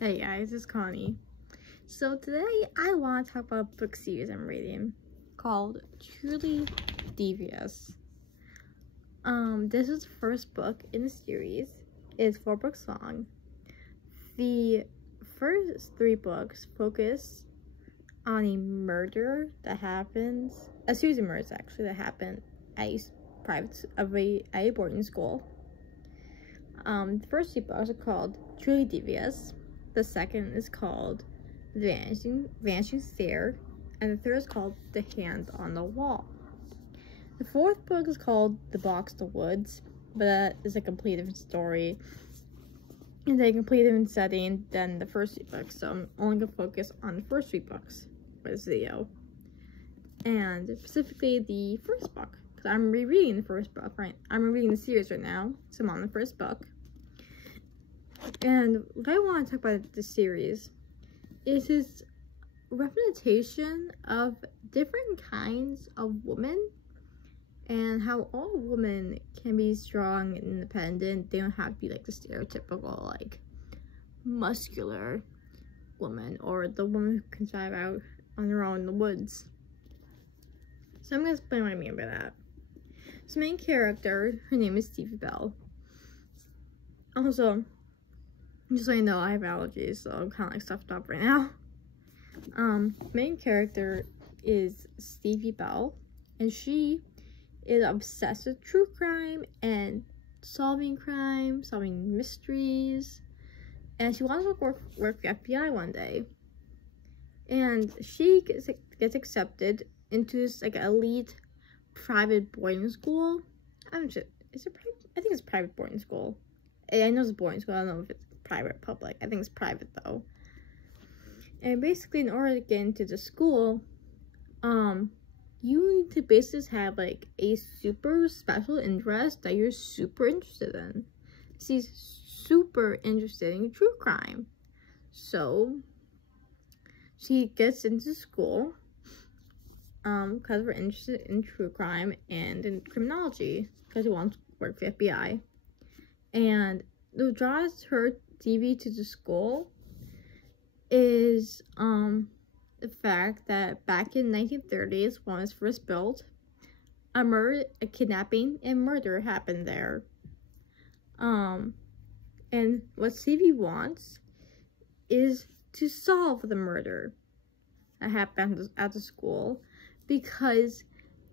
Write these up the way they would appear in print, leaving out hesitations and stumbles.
Hey guys, it's Connie. So today I want to talk about a book series I'm reading called Truly Devious. This is the first book in the series. It's 4 books long. The first 3 books focus on a murder that happens, a series of murders actually that happened at a boarding school. The first 2 books are called Truly Devious. The second is called The Vanishing Stare, and the third is called The Hand on the Wall. The 4th book is called The Box in the Woods, but that is a completely different story and a completely different setting than the first 3 books, so I'm only going to focus on the first 3 books for this video. And specifically the first book, because I'm rereading the first book, right? I'm rereading the series right now, so I'm on the first book. And what I want to talk about this series is this representation of different kinds of women and how all women can be strong and independent. They don't have to be like the stereotypical like muscular woman or the woman who can drive out on her own in the woods. So I'm going to explain what I mean by that. So main character, her name is Stevie Bell. Also, just so you know, I have allergies, so I'm kind of like stuffed up right now. Main character is Stevie Bell, and she is obsessed with true crime and solving mysteries, and she wants to work for the FBI one day. And she gets accepted into this like elite private boarding school. I think it's private boarding school. I know it's boarding school. I don't know if it's private or public. I think it's private though. And basically, in order to get into the school, you need to basically have like a super special interest that you're super interested in. She's super interested in true crime, so she gets into school because we're interested in true crime and in criminology because she wants to work for the FBI. And what draws her TV to the school is the fact that back in 1930s, when it was first built, a kidnapping and murder happened there. And what Stevie wants is to solve the murder that happened at the school because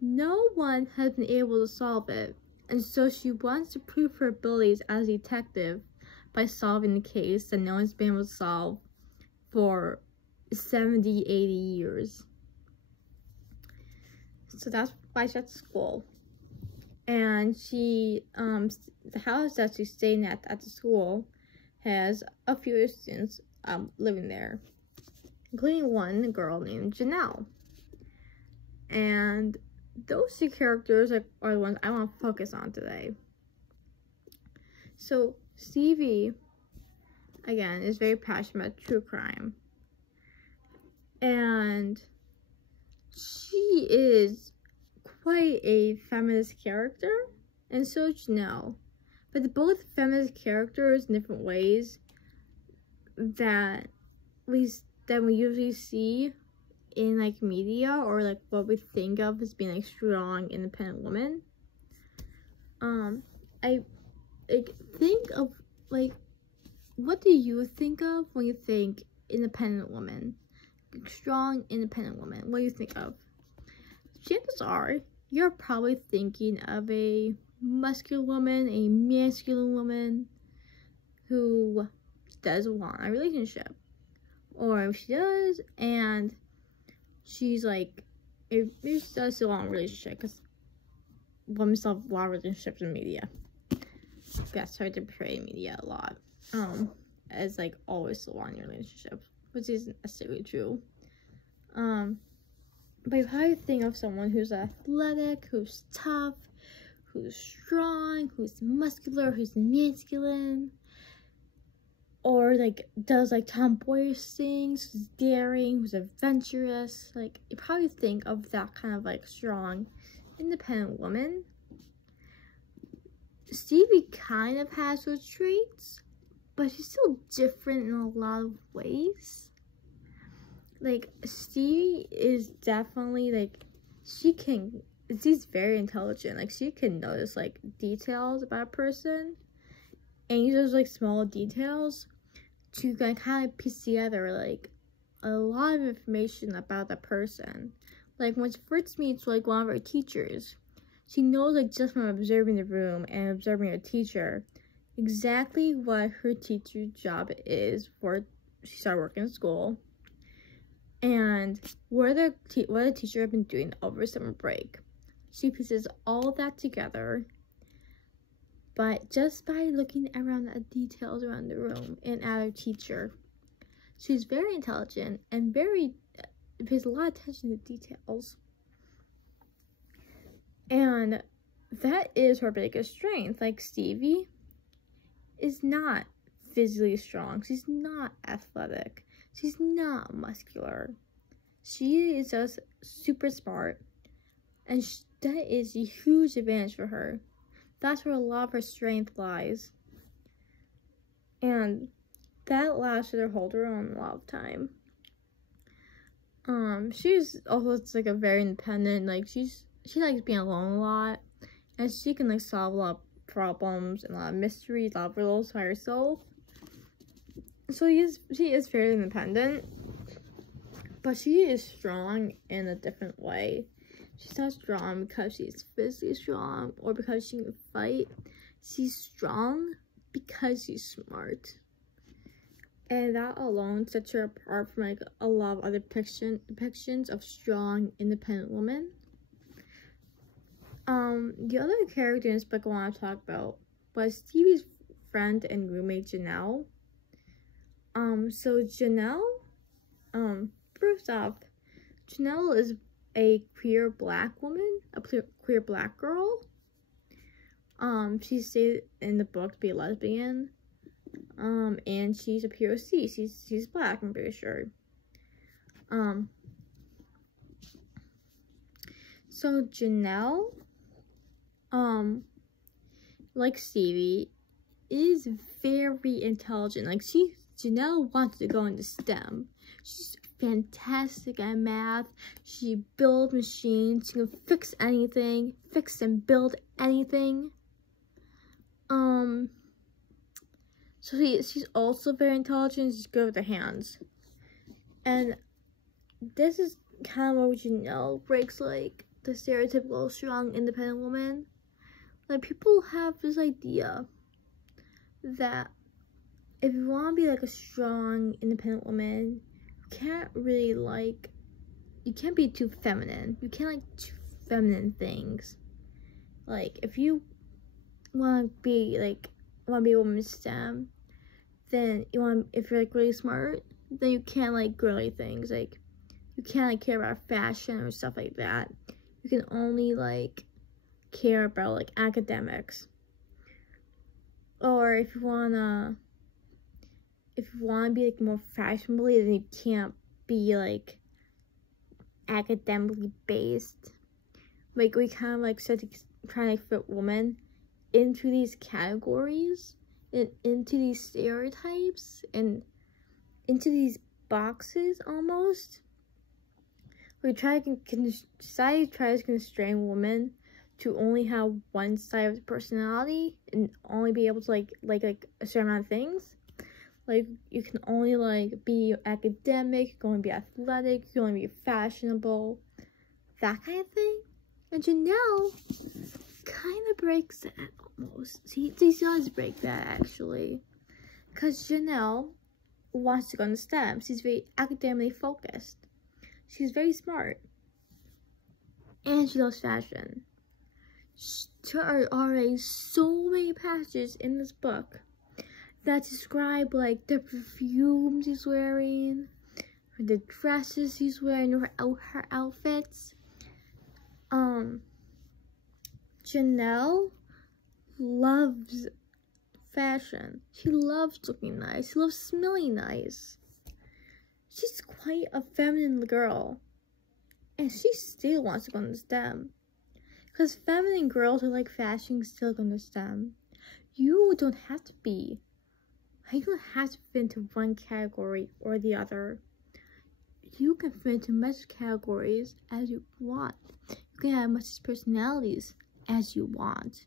no one has been able to solve it. And so she wants to prove her abilities as a detective by solving the case that no one's been able to solve for 70, 80 years. So that's why she's at school. And she, the house that she's staying at the school has a few students living there, including one girl named Janelle. And those 2 characters are the ones I want to focus on today. So Stevie, again, is very passionate about true crime. And she is quite a feminist character, and so is Janelle. But they're both feminist characters in different ways that we usually see in like media or like what we think of as being like strong, independent women. I think of like, what do you think of when you think independent woman? Strong, independent woman. What do you think of? Chances are you're probably thinking of a muscular woman, a masculine woman who does want a relationship. Or if she does, and she's like, maybe she does still want a relationship, because women still have a lot of relationships in media. That's hard to portray media a lot. As like always still want your relationship, which isn't necessarily true. But if I think of someone who's athletic, who's tough, who's strong, who's muscular, who's masculine, or like does like tomboyish things, who's daring, who's adventurous, like you probably think of that kind of like strong, independent woman. Stevie kind of has those traits, but she's still different in a lot of ways. Like, Stevie is definitely, like, she's very intelligent. Like, she can notice, like, details about a person, and use those, like, small details to, like, kind of piece together, like, a lot of information about that person. Like, when she first meets, like, one of her teachers, she knows, like, just from observing the room and observing her teacher, exactly what her teacher's job is before she started working in school, and what the teacher had been doing over summer break. She pieces all that together, but just by looking around at details around the room and at her teacher. She's very intelligent and pays a lot of attention to details. And that is her biggest strength. Like, Stevie is not physically strong. She's not athletic. She's not muscular. She is just super smart. And that is a huge advantage for her. That's where a lot of her strength lies. And that allows her to hold her own a lot of time. She's also like a very independent, like she likes being alone a lot, and she can like solve a lot of problems and a lot of mysteries, a lot of riddles by herself. So she is very independent, but she is strong in a different way. She's not strong because she's physically strong or because she can fight. She's strong because she's smart. And that alone sets her apart from like a lot of other depictions of strong, independent women. The other character in this book I want to talk about was Stevie's friend and roommate Janelle. So Janelle, first off, Janelle is a queer black woman, a queer black girl. She stated in the book to be a lesbian. And she's a POC. She's black, I'm pretty sure. So Janelle, like Stevie, is very intelligent. Like, Janelle wants to go into STEM. She's fantastic at math. She builds machines. She can fix anything, fix and build anything. So she's also very intelligent. She's good with her hands. And this is kind of what Janelle breaks, like, the stereotypical strong, independent woman. Like, people have this idea that if you want to be, like, a strong, independent woman, you can't be too feminine. You can't like too feminine things. Like, if you want to be a woman in STEM, then if you're like really smart, then you can't like girly things. Like, you can't like care about fashion or stuff like that. You can only like care about like academics. Or if you wanna be like more fashionable, then you can't be like academically based. Like, we kind of like start to try to fit women into these categories and into these stereotypes and into these boxes almost. Society tries to constrain women to only have one side of the personality and only be able to like a certain amount of things. Like, you can only like be academic, you can only be athletic, you can only be fashionable, that kind of thing. And Janelle kind of breaks that almost. She does break that actually, because Janelle wants to go into STEM. She's very academically focused. She's very smart, and she loves fashion. There are already so many passages in this book that describe like the perfumes she's wearing, or the dresses she's wearing, or her outfits. Janelle loves fashion. She loves looking nice. She loves smelling nice. She's quite a feminine girl, and she still wants to go into STEM. Because feminine girls who like fashion still go into STEM. You don't have to You don't have to fit into one category or the other. You can fit into as much categories as you want. You can have as much personalities as you want.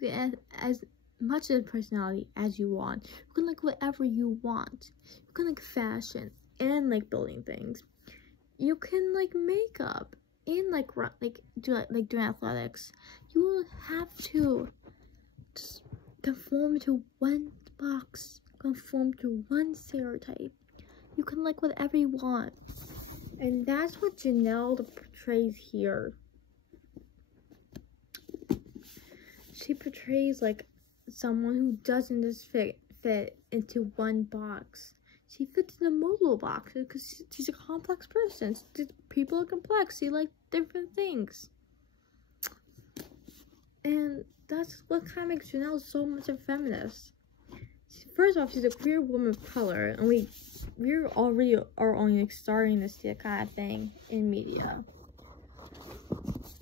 You can have as much of a personality as you want. You can like whatever you want. You can like fashion and like building things. You can like makeup and like do athletics. You don't have to just conform to one box, conform to one stereotype. You can like whatever you want. And that's what Janelle portrays here. She portrays like someone who doesn't just fit into one box. She fits in a multiple boxes because she's a complex person. People are complex. They like different things. And that's what kind of makes Janelle so much a feminist. First off, she's a queer woman of color, and we're already are only like starting to see that kind of thing in media.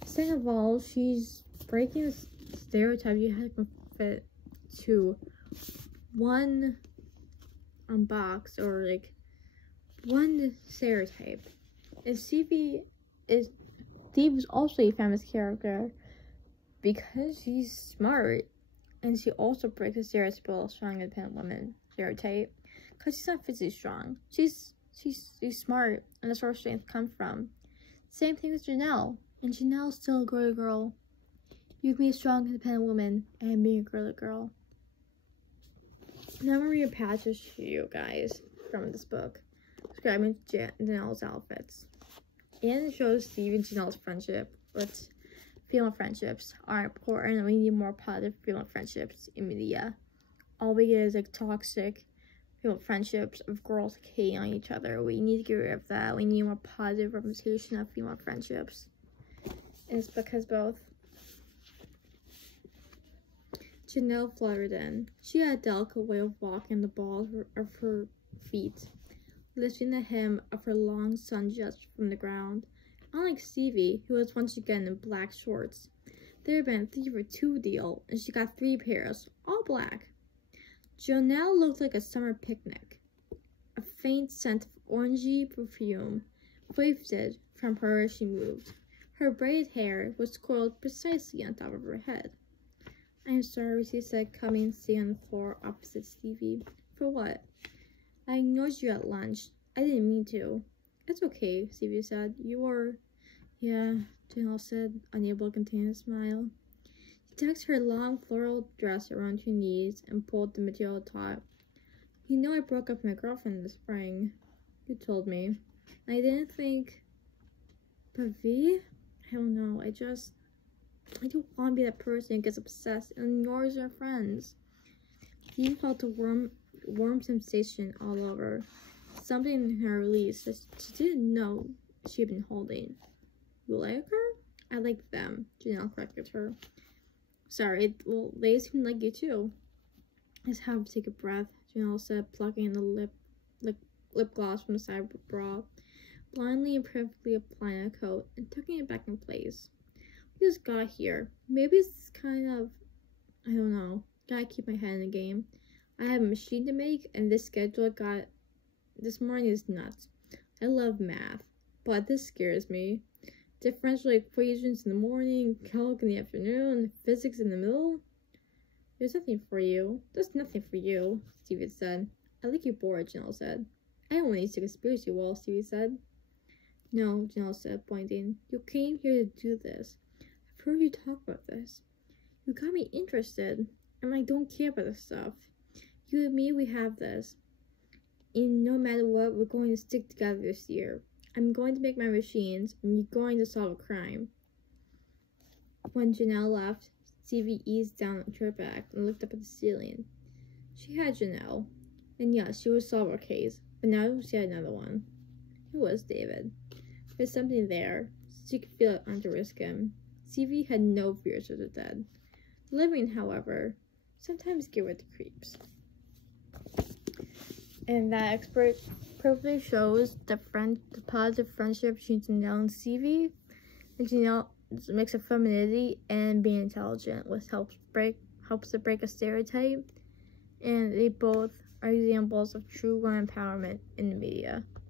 Second of all, she's breaking the stereotype you have to fit to one box or like one stereotype. And Steve is also a feminist character because she's smart, and she also breaks the stereotypical strong independent woman stereotype because she's not physically strong. She's smart, and that's where her strength comes from. Same thing with Janelle, and Janelle's still a girly girl. You can be a strong independent woman and be a girly girl. Now I'm gonna read a passage to you guys from this book describing Janelle's outfits. And it shows Steve and Janelle's friendship, with female friendships are important, and we need more positive female friendships in media. All we get is like toxic female friendships of girls hating on each other. We need to get rid of that. We need more positive representation of female friendships. And it's because both Janelle fluttered in. She had a delicate way of walking the balls of her feet, lifting the hem of her long sundress from the ground. Unlike Stevie, who was once again in black shorts, there had been a 3-for-2 deal, and she got 3 pairs, all black. Janelle looked like a summer picnic. A faint scent of orangey perfume wafted from her as she moved. Her braided hair was coiled precisely on top of her head. "I'm sorry," she said, coming and sitting on the floor opposite Stevie. "For what?" "I ignored you at lunch. I didn't mean to." "It's okay," Stevie said. "You were..." "Yeah," Janelle said, unable to contain a smile. She tucked her long floral dress around her knees and pulled the material taut. "You know I broke up with my girlfriend in the spring. You told me. I didn't think... But V? I don't know, I don't want to be that person who gets obsessed and ignores her friends." He felt a warm sensation all over, something in her release that she didn't know she had been holding. "You like her?" "I like them," Janelle corrected her. "Sorry, well, they seem like you too." "Let's have to take a breath," Janelle said, plucking the lip gloss from the side of her bra, blindly and perfectly applying a coat and tucking it back in place. "We just got here. Maybe it's kind of... I don't know. Gotta keep my head in the game. I have a machine to make, and this schedule I got this morning is nuts. I love math, but this scares me. Differential equations in the morning, calc in the afternoon, physics in the middle. There's nothing for you. There's nothing for you," Stevie said. "I like you're bored," Janelle said. "I don't want to conspiracy wall," Stevie said. "No," Janelle said, pointing. "You came here to do this. I've heard you talk about this. You got me interested, and I don't care about this stuff. You and me, we have this. And no matter what, we're going to stick together this year. I'm going to make my machines, and you're going to solve a crime." When Janelle left, Stevie eased down onto her back and looked up at the ceiling. She had Janelle, and yes, she would solve her case, but now she had another one. It was David. There's something there. She could feel it under her skin. Stevie had no fears of the dead. Living, however, sometimes give her the creeps. And that expert perfectly shows the positive friendship between Janelle and Stevie. And Janelle is a mix of femininity and being intelligent, which helps to break a stereotype. And they both are examples of true women empowerment in the media.